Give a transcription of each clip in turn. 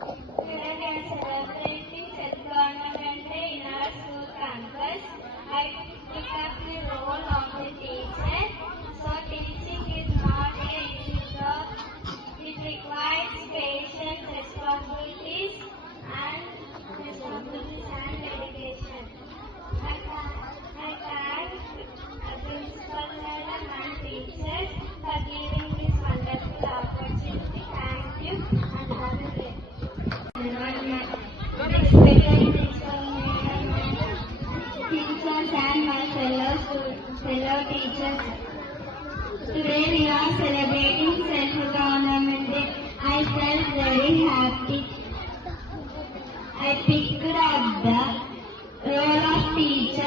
Today we are celebrating Self-Government Day in our school campus. I pick up the role of the teacher. So teaching is not an easy job. It requires patience, responsibilities and dedication. I thank principal madam and teachers for giving this wonderful opportunity. Thank you and have a great teachers and my fellow teachers. Today we are celebrating Self-Government Day. I felt very happy. I picked up the role of teacher. I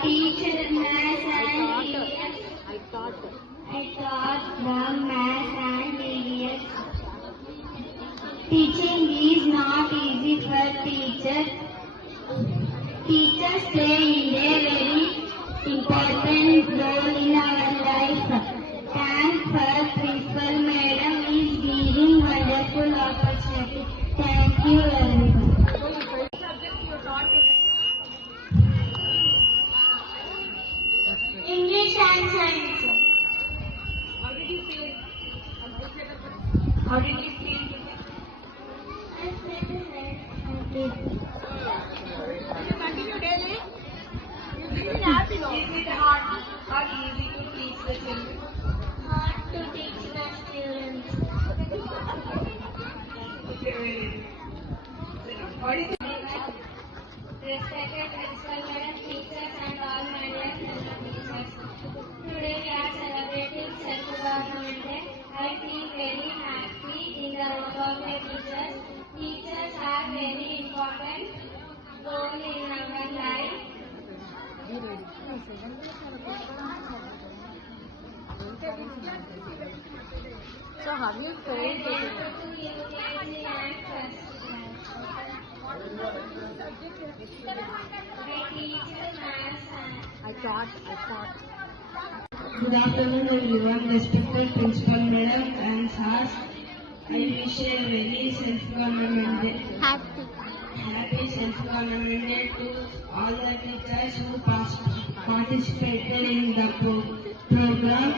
teach maths and EVS. I taught the maths and EVS. Teaching is not easy for teachers. Teachers play a very important role in our life. Thanks for Principal Madam is giving wonderful opportunity. Thank you everyone. English and Science. How did you feel? How did you feel? I feel very happy. You continue daily? You feel happy, no? Is it hard or easy to teach the children? Hard to teach the students. What is it? Respected Principal Madam, teachers and all my dear fellow teachers. Today we are celebrating Self-Government Day. I feel very happy in the role of a teacher. Teachers are very important role in our life. So how you I felt? went to UKG and first class. I teach maths and I thought. Good afternoon everyone, respected Principal Madam and Sars. I wish a very Self-Government Day. Happy Self-Government Day to all the teachers who participated in the program.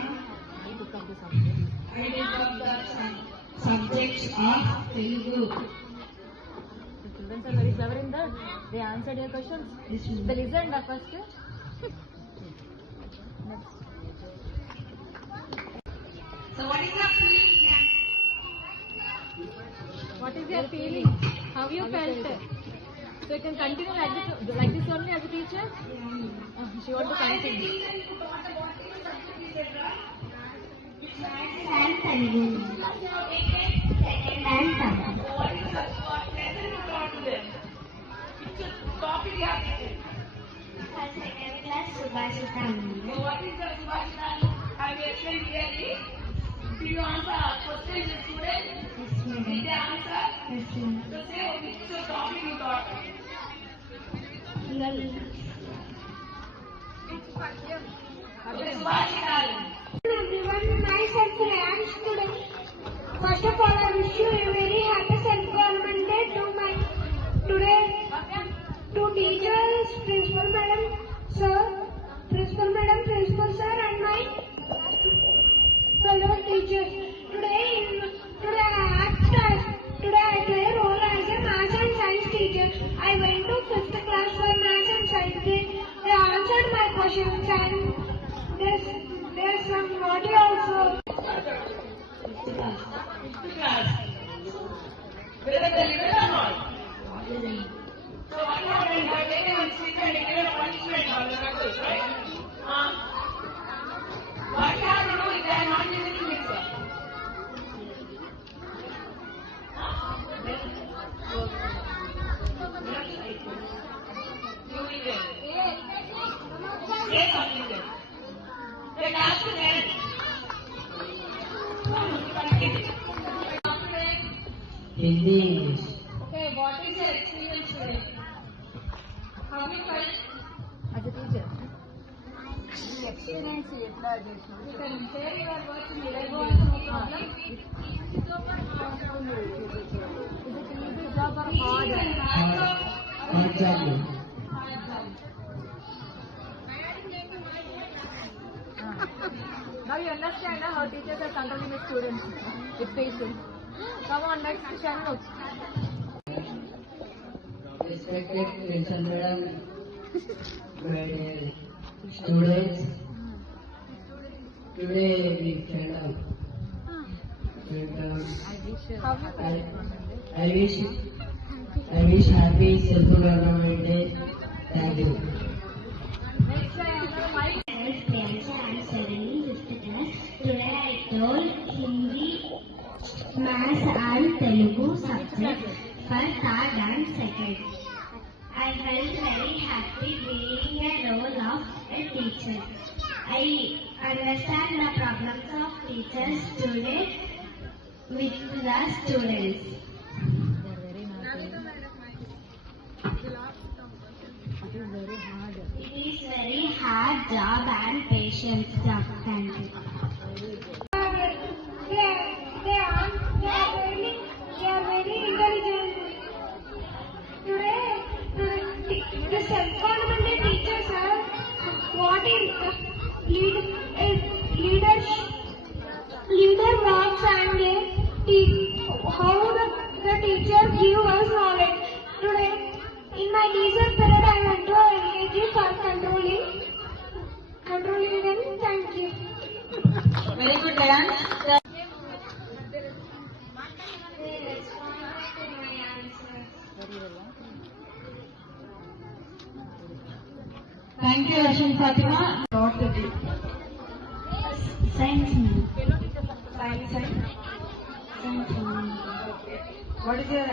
I took up the subjects of Telugu. The children are very clever in that. They answered your questions. They listened first. Next. So what is your feeling? What is your feeling? How you felt? So you can continue like this only as a teacher? She want to continue. maths and Telugu. Second and Tamil. For second class Subhashitam. What is the Subhashitam? Have you explained clearly? Did you answer questions, student? Yes, madam. Did they answer? Yes, madam. So say which topic you got? Subhashitam. Everyone, myself Rayans today. First of all, I wish you a very happy Self-Government Day today to teachers, Principal Madam, Sir, Principal Madam, Principal Sir, and my fellow teachers. Today I play a role as a maths and science teacher. I went to 5th class for maths and science. They answered my questions and there's some naughty also. Class. Whether they live or not? So what happened? They gave one stick and they gave a punishment on the knuckles, right? What you have to do if they are not listening this way? You will get. Yes, or you get. The class will end. Hindi English. Okay, what is your experience today? How you felt as a teacher? Experience you can share your words in Telugu also, no problem. Is it easy job or hard? Hard job. Now you understand how teachers are controlling the students with patience. Come on, next Shanmugh. Respected principal madam, my dear students, today we fell out. I wish happy self-government day. Thank you. Next Mike. Priyanka, I am studying 5th class. Today I told Hindi, Maths and Telugu subjects for 3rd and 2nd. I felt very happy being a role of a teacher. I understand the problems of teachers today with the students. It is very hard job and patience job. Thank you. They are very intelligent. Today, the self-government teachers are what is leader works and how the teacher give us knowledge. Today, in my leisure period, I went to LKG for controlling them. Thank you. Very good, Dayan. They responded to my answers. Thank you, Ashwin Fatima. Science ma'am. Science. Science ma'am. What is your